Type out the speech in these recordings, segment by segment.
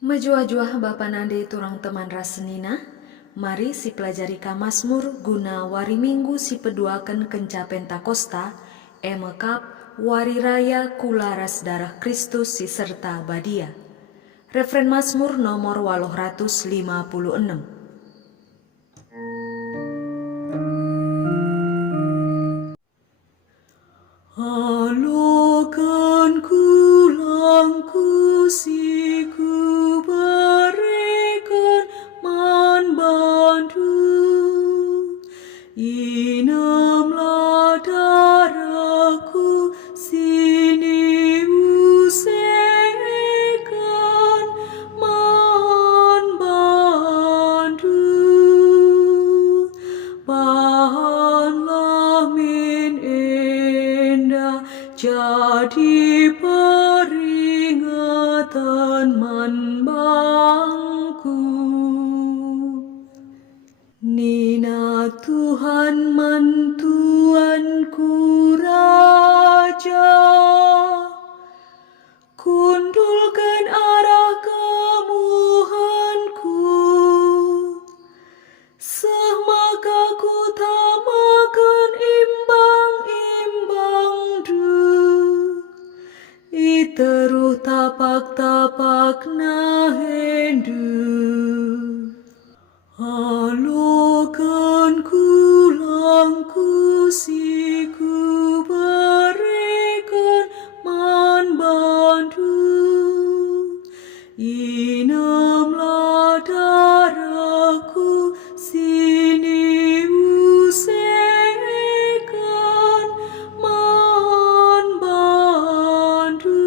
Mejuah-juah Bapa Nande turang teman rasenina, mari si pelajari ka Mazmur guna wari minggu si peduaken kenca Pentakosta, emekap wari raya kularas darah Kristus si serta badia. Refren Mazmur nomor 856. Halokan kulangku si ku berikan man bantu, inamlah darahku sini usekan man bantu, bahanlah min endah jadi peringatan man bangku. Nina Tuhan man Tuanku Raja, kundulkan arah kemuhanku, semaka ku tamakan imbang-imbang du, iteruh tapak-tapak nahendu. Halokan kulangku si ku berikan man bantu, inamlah darahku sini usekan man bantu,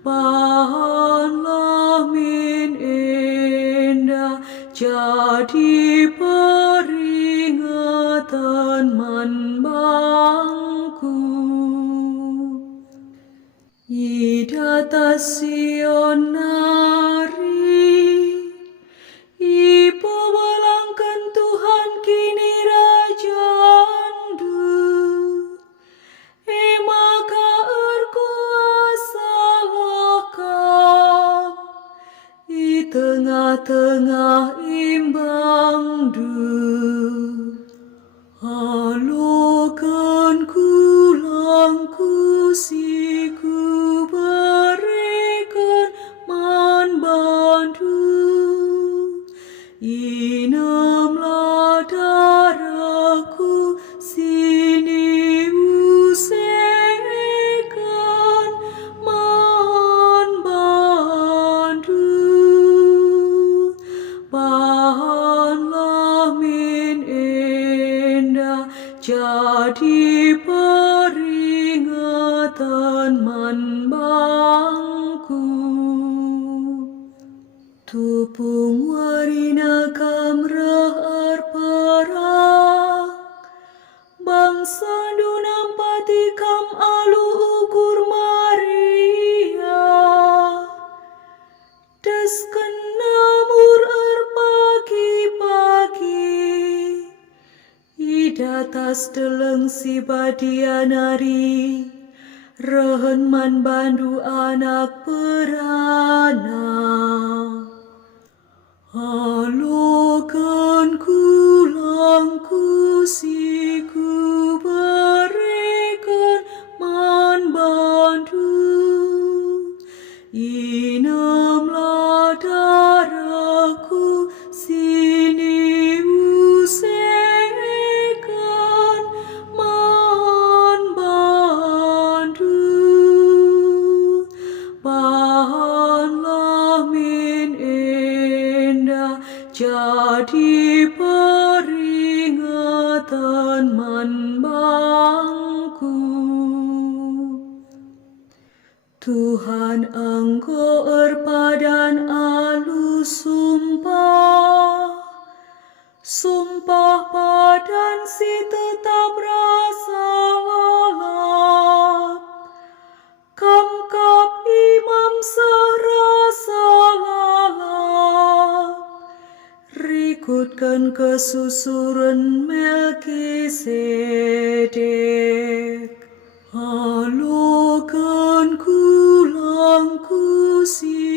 bahanlah min endah jadi peringatan man bangku. Idata Sion nari, ipawalangkan Tuhan kini rajandu, emaka erkuasa lakam, i tengah-tengah imbang du. Halokan kulangku si ku berikan man bantu, inamlah darahku sini usekan man bantu, bahanlah min endah jadi peringatan man bangku. Tupung warina kamrah perang, bangsa dunampati kam alu ukur Maria, desken namur pagi-pagi, idatas deleng si badianari, rehen man bandu anak perana. Halokan kulangku si ku berikan man bantu, inamlah darahku sini usekan man bantu, bahanlah min endah jadi peringatan man bangku. Tuhan Engkau erpadan alu sumpah, sumpah padan si tetap rasa lalap, kamkap imam serasa lalap, rikutkan kesusuran Melkisedek. Halokan kulangku si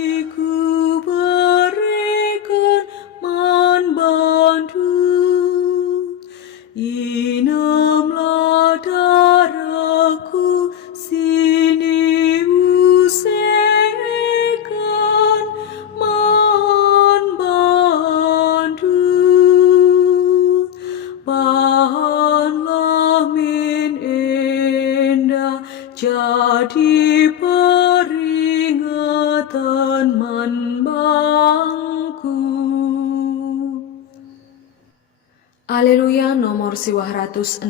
Haleluya nomor 260.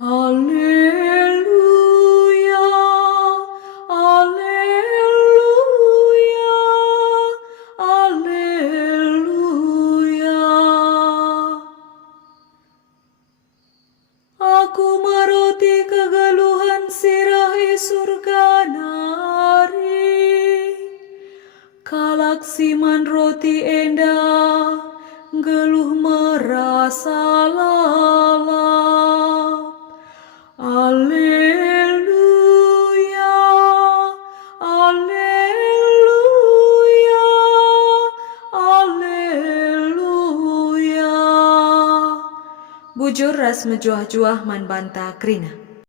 Alleluia, alleluia, alleluia. Aku meroti kegeluhan sirahi surga nari, kalaksiman roti endah, geluh merasa lalap. Alleluia, alleluia, alleluia. Bujur ras mejuah-juah man banta krina.